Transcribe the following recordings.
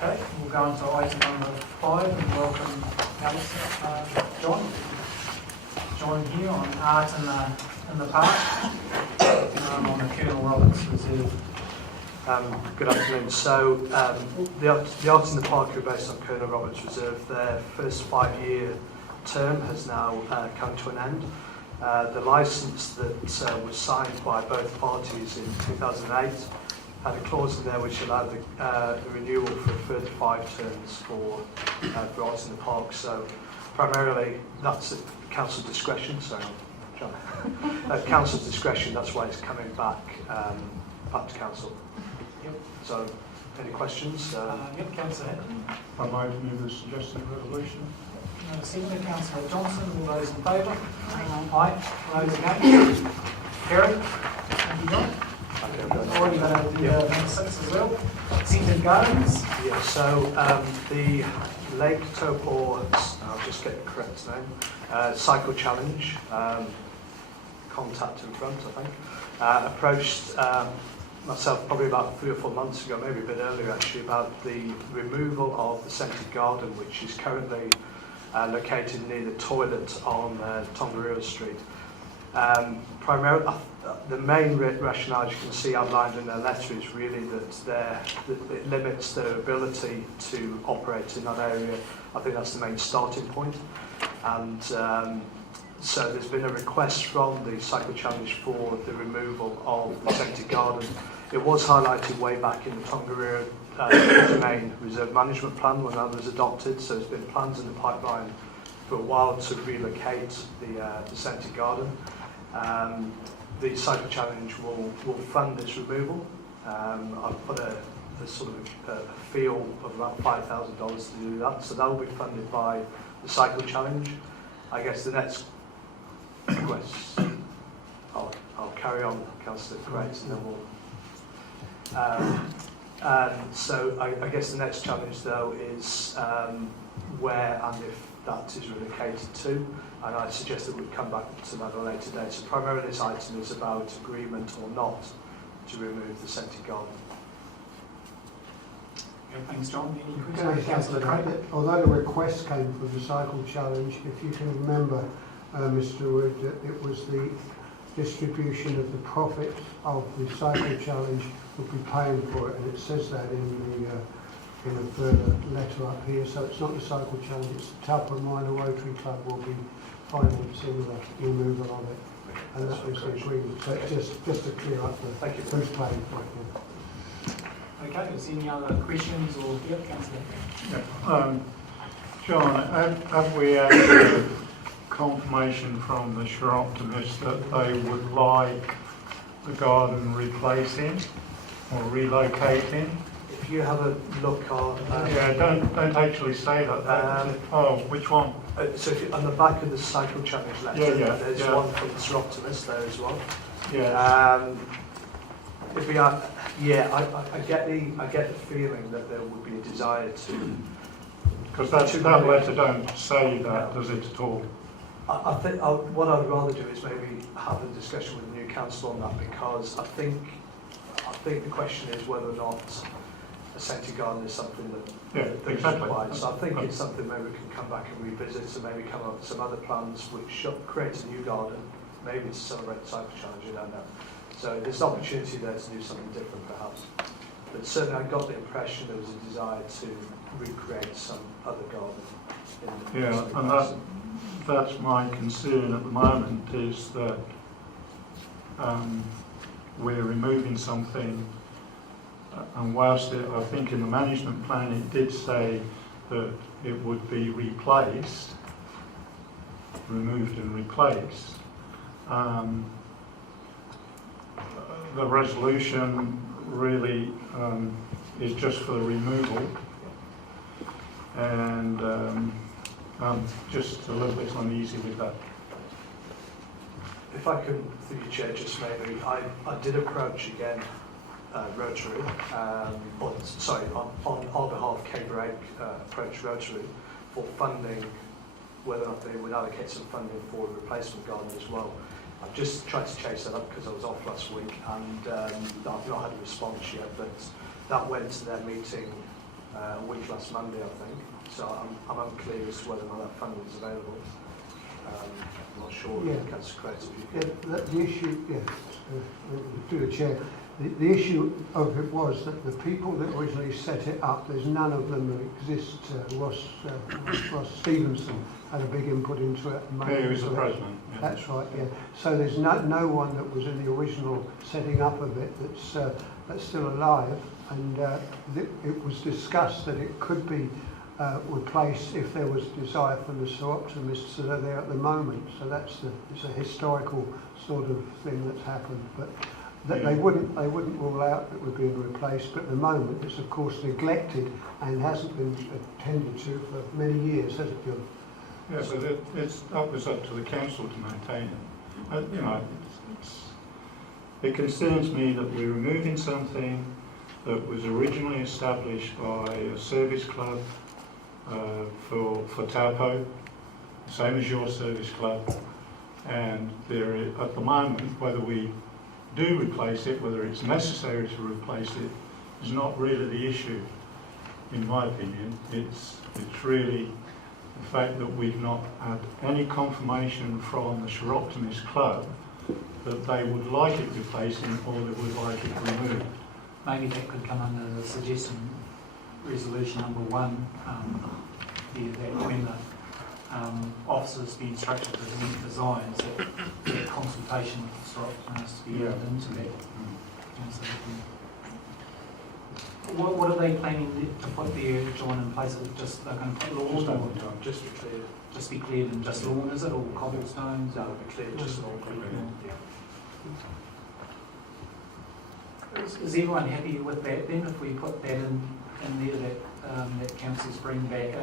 Okay, we'll go on to item number 5 and welcome John here on art in the park on the Colonel Roberts Reserve. Good afternoon. So the Arts in the Park are based on Colonel Roberts Reserve. Their first 5-year term has now come to an end. The licence that was signed by both parties in 2008 had a clause in there which allowed the renewal for a further 5 terms for Arts in the Park. So primarily that's at council discretion. So John, at council's discretion, that's why it's coming back to council. Yep. So, any questions? Yep, Councillor Hinton. I'd like to move the suggested resolution. Second, Councillor Johnson. All those in favour? Aye. All those against? Carried. Thank you, John. Already got out the number 6 as well. Scented Gardens. Yeah, so the Lake Taupo, I'll just get the correct name, Cycle Challenge, contact in front, I think, approached myself probably about 3 or 4 months ago, maybe a bit earlier actually, about the removal of the scented garden, which is currently located near the toilet on Tongariro Street. Primarily, the main rationale, as you can see outlined in their letter, is really that it limits their ability to operate in that area. I think that's the main starting point. And so there's been a request from the Cycle Challenge for the removal of the scented garden. It was highlighted way back in the Tongariro Domain Reserve Management Plan when that was adopted, so there's been plans in the pipeline for a while to relocate the scented garden. The Cycle Challenge will fund this removal. I've put a sort of a fee of about $5,000 to do that, so that will be funded by the Cycle Challenge. I guess the next question, I'll carry on, Councillor Crates, and then we'll. So I guess the next challenge though is where and if that is relocated to, and I suggest that we come back to that at a later date. So primarily this item is about agreement or not to remove the scented garden. Yeah, thanks, John. Any questions? Councillor Craig? Although the request came from the Cycle Challenge, if you can remember, Mr. Wood, it was the distribution of the profit of the Cycle Challenge would be paying for it, and it says that in a further letter up here. So it's not the Cycle Challenge, it's the Taupo Minor Rotary Club will be financing the removal of it, and that was the agreement. So it's just to clear up the who's paying for it. Yeah. Okay, is there any other questions or Councillor? Yeah. John, have we had confirmation from the Chiroptimists that they would like the garden replacing or relocating? If you have a look on... yeah, don't actually say that. Oh, which one? So if on the back of the Cycle Challenge letter, there's one from the Chiroptimists there as well. Yeah. I get the feeling that there would be a desire to... Because that letter don't say that, does it at all? I think what I'd rather do is maybe have a discussion with the new council on that, because I think the question is whether or not a scented garden is something that is required. So I think it's something maybe we can come back and revisit, and maybe come up with some other plans which create a new garden, maybe to celebrate the Cycle Challenge, I don't know. So there's an opportunity there to do something different perhaps. But certainly I got the impression there was a desire to recreate some other garden. And that's my concern at the moment, is that we're removing something, and whilst I think in the management plan it did say that it would be replaced, removed and replaced, the resolution really is just for the removal, and I'm just a little bit uneasy with that. If I can, through your chair, just maybe, I did approach again Rotary, on our behalf, Cape Break approached Rotary for funding, whether or not they would allocate some funding for a replacement garden as well. I've just tried to chase that up because I was off last week, and I've not had a response yet, but that went to their meeting a week last Monday, I think. So I'm unclear as to whether or not that funding is available. I'm not sure. Yeah. Councillor Crates, if you Yeah, could. the issue, to the chair, the issue of it was that the people that originally set it up, there's none of them that exist. Ross Stevenson had a big input into it. And Yeah, he was the president. Yeah. That's right, yeah. So there's no one that was in the original setting up of it that's still alive, and it was discussed that it could be replaced if there was desire from the Soroptimists that are there at the moment. So it's a historical sort of thing that's happened, but that they wouldn't rule out that it would be replaced. But at the moment, it's of course neglected and hasn't been attended to for many years, has it, John? Yeah, so it's up to the council to maintain it. You know, it concerns me that we're removing something that was originally established by a service club for Taupo, same as your service club, and there is, at the moment, whether we do replace it, whether it's necessary to replace it, is not really the issue, in my opinion. It's really the fact that we've not had any confirmation from the Chiroptimist Club that they would like it replacing or they would like it removed. Maybe that could come under the suggestion resolution number 1, that when the officers be instructed to present designs, that consultation with the Chiroptimists be added into that. What are they planning to put there, John, in place of it? Just they're going to put lawn, or Just be clear. just be cleared and just lawn, is it, or cobblestones? No, be clear, just all clear. Yeah. Is everyone happy with that then, if we put that in there, that councils bring back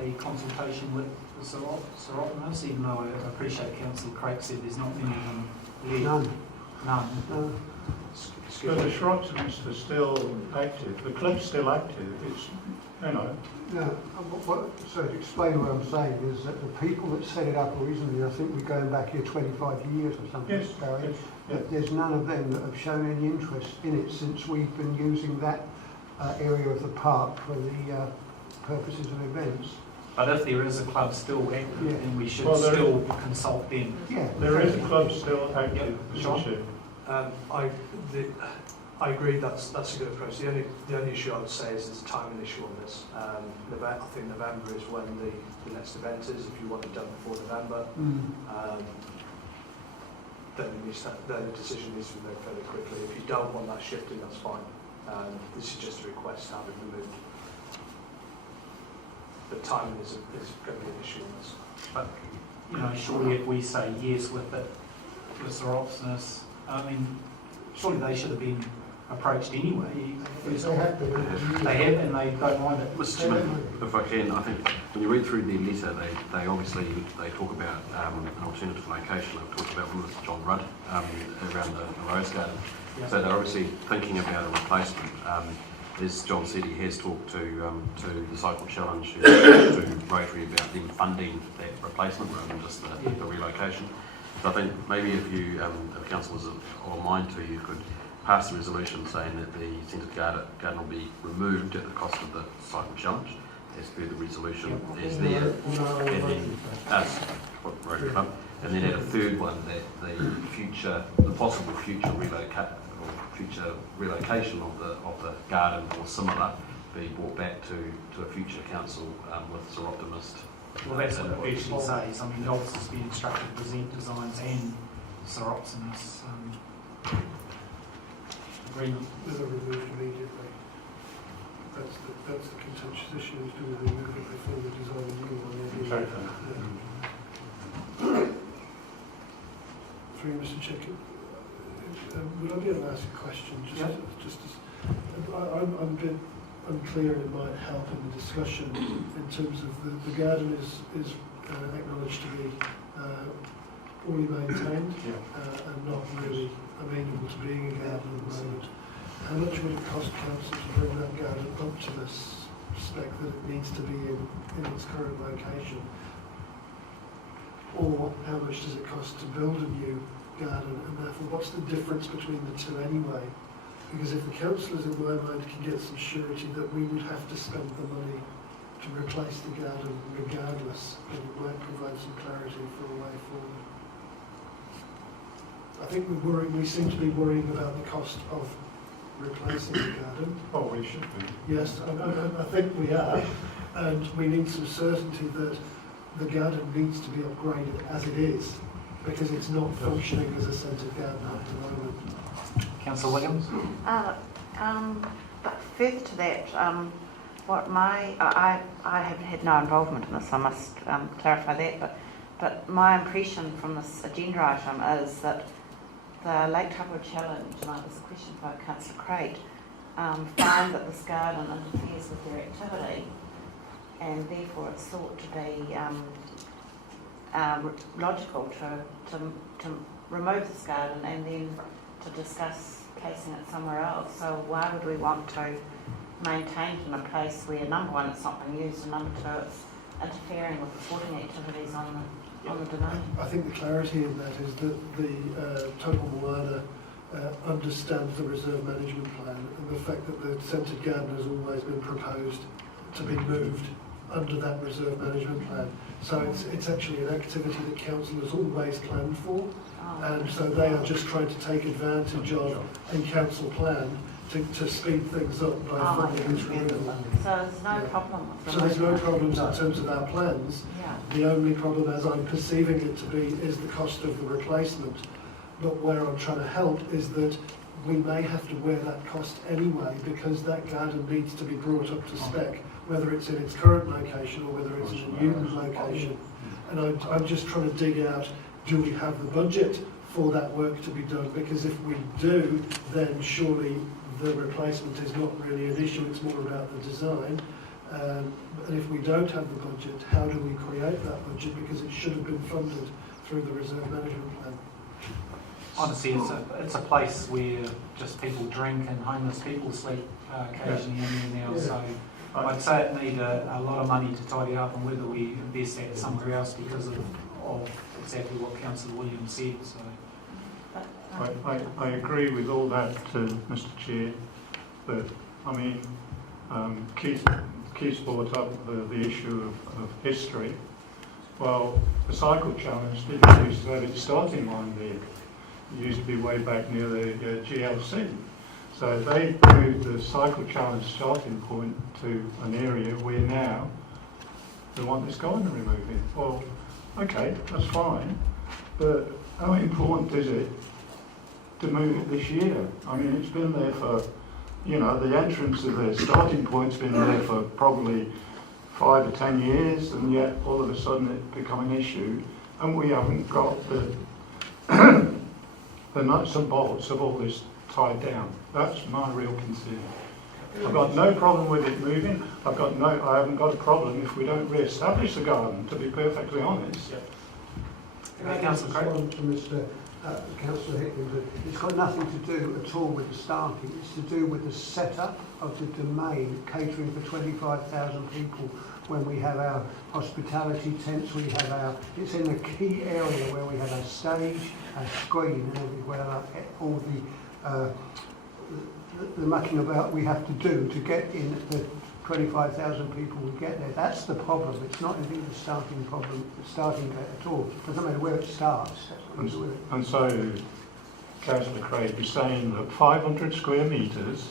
a consultation with the Chiroptimists, even though I appreciate Councillor Craig said there's not many of them left. None. No. But the Chiroptimists are still active, the club's still active, it's, you know. No, so to explain what I'm saying is that the people that set it up originally, I think we're going back here 25 years or something, Yes, Barry, yes, but there's none of them that have shown any interest in it since we've been using that area of the park for the purposes of events. But if there is a club still active, Yeah. then we should Well, there still consult them. Yeah, There is a club still active, Yep. Mr. Chair. I agree that's a good approach. The only issue I would say is there's a timing issue on this. I think November is when the next event is. If you want it done before November, then the decision needs to be made fairly quickly. If you don't want that shifting, that's fine. This is just a request to have it removed. The timing is going to be an issue on this. But, you know, surely if we say yes with it, with Chiroptimists, I mean, surely they should have been approached anyway. they have been. They have, and they don't mind it. Mr. Chairman, if I can, I think when you read through the letter, they obviously talk about an alternative location. I've talked about one with John Rudd around the Rose Garden. Yeah. So they're obviously thinking about a replacement. As John said, he has talked to the Cycle Challenge, to Rotary about them funding that replacement rather than just the relocation. So I think maybe if councillors are mind to, you could pass a resolution saying that the centre garden will be removed at the cost of the Cycle Challenge, as per the resolution is there, and then Rotary Club, and then at a third one that the possible future relocation of the garden or similar be brought back to a future council with Chiroptimist. Well, that's what it actually says. I mean, the officers be instructed to present designs and Chiroptimists agreement. They're removed immediately. That's the contentious issue, is do we remove it before we design a new one? Exactly. Through Mr. Chicken, would I be able to ask a question? I'm a bit unclear, and it might help in the discussion in terms of the garden is acknowledged to be poorly maintained and not really amenable to being a garden at the moment. How much would it cost council to bring that garden up to the spec that it needs to be in its current location? Or how much does it cost to build a new garden, and therefore what's the difference between the two anyway? Because if the councillors in my mind can get some surety that we would have to spend the money to replace the garden regardless, then it might provide some clarity for a way forward. I think we seem to be worrying about the cost of replacing the garden. Oh, we should be. Yes, I think we are, and we need some certainty that the garden needs to be upgraded as it is, because it's not functioning as a scented garden at the moment. Councillor Williams? But further to that, I have had no involvement in this, I must clarify that, but my impression from this agenda item is that the Lake Taupo Challenge, and there's a question for Councillor Craig, find that this garden interferes with their activity, and therefore it's thought to be logical to remove this garden and then to discuss placing it somewhere else. So why would we want to maintain it in a place where, number one, it's not being used, and number two, it's interfering with the sporting activities on the domain? I think the clarity in that is that the Taupo Moana understands the reserve management plan, and the fact that the scented garden has always been proposed to be moved under that reserve management plan. So it's actually an activity that councillors always planned for, and so they are just trying to take advantage of a council plan to speed things up by funding its removal. So there's no problem with So there's no removing it? problems in terms of our plans. Yeah. The only problem, as I'm perceiving it to be, is the cost of the replacement. But where I'm trying to help is that we may have to wear that cost anyway, because that garden needs to be brought up to spec, whether it's in its current location or whether it's in a new location. And I'm just trying to dig out, do we have the budget for that work to be done? Because if we do, then surely the replacement is not really an issue, it's more about the design. And if we don't have the budget, how do we create that budget? Because it should have been funded through the reserve management plan. Honestly, it's a place where just people drink and homeless people sleep occasionally in there now. So I'd say it need a lot of money to tidy up, and whether we invest that somewhere else because of exactly what Councillor Williams said. So. I agree with all that, Mr. Chair, but I mean, Keith's brought up the issue of history. Well, the Cycle Challenge didn't used to have its starting line there. It used to be way back near the GLC. So they moved the Cycle Challenge starting point to an area where now they want this garden removing. Well, okay, that's fine, but how important is it to move it this year? I mean, it's been there for, you know, the entrance of the starting point's been there for probably 5 or 10 years, and yet all of a sudden it become an issue, and we haven't got the the nuts and bolts of all this tied down. That's my real concern. I've got no problem with it moving. I haven't got a problem if we don't re-establish the garden, to be perfectly honest. Councillor Craig? Respond to Mr. Councillor Hickman, that it's got nothing to do at all with the starting. It's to do with the setup of the domain, catering for 25,000 people. When we have our hospitality tents, it's in the key area where we have our stage, our screen, and everywhere, all the mucking about we have to do to get in the 25,000 people we get there. That's the problem. It's not anything the starting problem, the starting gate at all. It doesn't matter where it starts. That's what we do with it. And so, Councillor Craig is saying that 500 square metres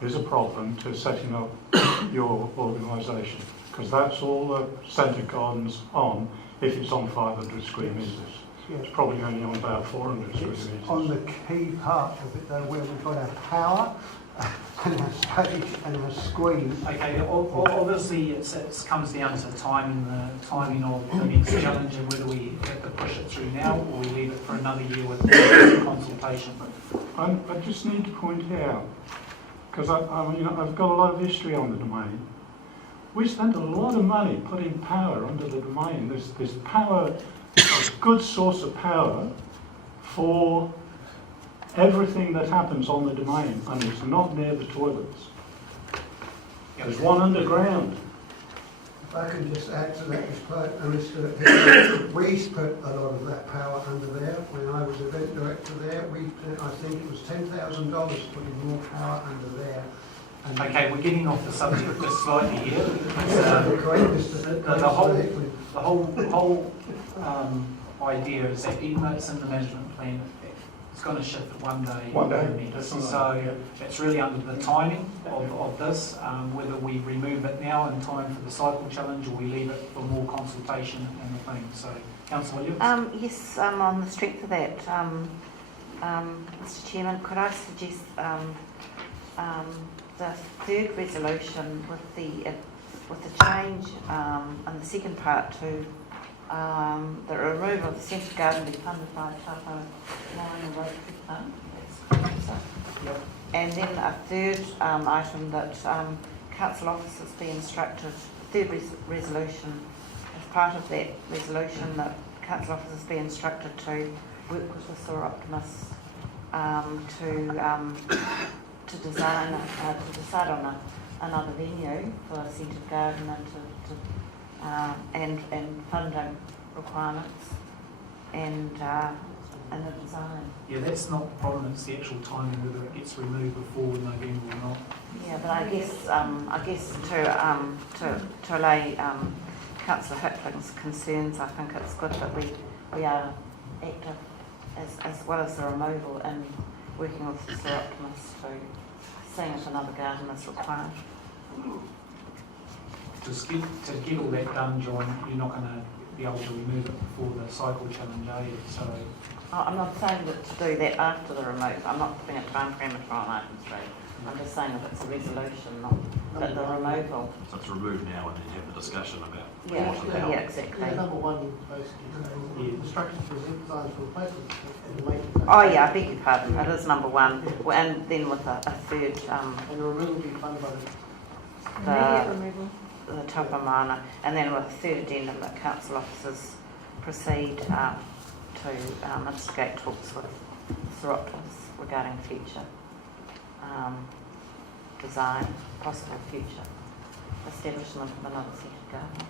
is a problem to setting up your organisation, because that's all the centre garden's on if it's on 500 square metres. Yes. It's probably only on about 400 square It's metres. on the key part of it though, where we've got our power and our stage and our screen. Okay, obviously it comes down to the timing of the next challenge, and whether we have to push it through now or we leave it for another year with consultation. I just need to point out, because I've got a lot of history on the domain. We spent a lot of money putting power under the domain. There's power, a good source of power for everything that happens on the domain, and it's not near the toilets. There's one underground. I can just add to that, Mr. Hickman. We put a lot of that power under there. When I was event director there, I think it was $10,000 putting more power under there. And Okay, we're getting off the subject just slightly here. The whole idea is that even though it's in the management plan, it's going to shift one day. One day, definitely. So it's really under the timing of this, whether we remove it now in time for the cycle challenge or we leave it for more consultation and the thing. So, Councillor Williams? Yes, on the strength of that, Mr Chairman, could I suggest the third resolution with the change in the second part to the removal of the centre garden be funded by Taupo-Kaingaroa and Mangakino. Yep. And then a third item that council officers be instructed, third resolution, as part of that resolution, that council officers be instructed to work with the sewer optimists to decide on another venue for a centred garden and funding requirements and the design. Yeah, that's not the problem, it's the actual timing, whether it gets removed before November or not. Yeah, but I guess to allay Councillor Hickling's concerns, I think it's good that we are active as well as the removal and working with the sewer optimists to seeing if another garden is required. To get all that done, John, you're not going to be able to remove it before the cycle challenge, are you? So I'm not saying that to do that after the removal. I'm not putting a time premature on item 3. I'm just saying that it's a resolution, not that the removal. So it's removed now and then you have the discussion about Yeah, what and how. yeah, exactly. Yeah, number one, basically, instructions for design for replacement and later. Oh yeah, I beg your pardon. It is number 1, and then with a third, And the removal will be funded by the Taupo-Mana, and then with a third addendum that council officers proceed to instigate talks with sewer optimists regarding future design, possible future establishment of another centred garden.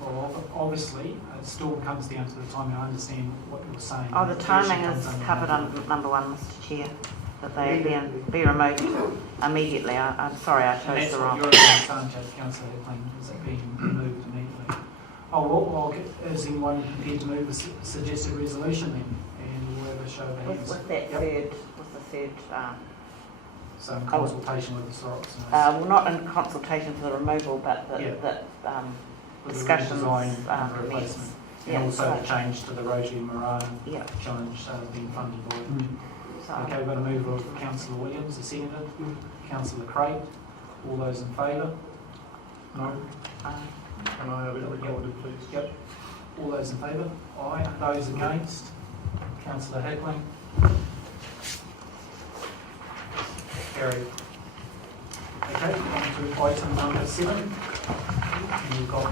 well, obviously, it still comes down to the timing. I understand what you're saying. Oh, the It timing actually is comes under covered November. under number 1, Mr Chair, that they be removed immediately. I'm sorry, I And chose that's the what wrong. you're against, aren't you, Councillor Hickling, is it being removed immediately? Oh, well, is anyone prepared to move a suggested resolution then? And we'll have a show of hands. With that Yep. third, So in consultation with the sorts. well, not in consultation for the removal, but Yeah. that With the discussions redesign and commence. replacement. Yeah, And also so- the change to the Rosie Moran Yeah, challenge being funded by. so Okay, we've got a mover of Councillor Williams, a seconded. Councillor Craig, all those in favour? No? uh, Can I have it recorded, please? Yep. All those in favour? Aye. Those against? Councillor Hickling? Carried. Okay, on to item number 7. And we've got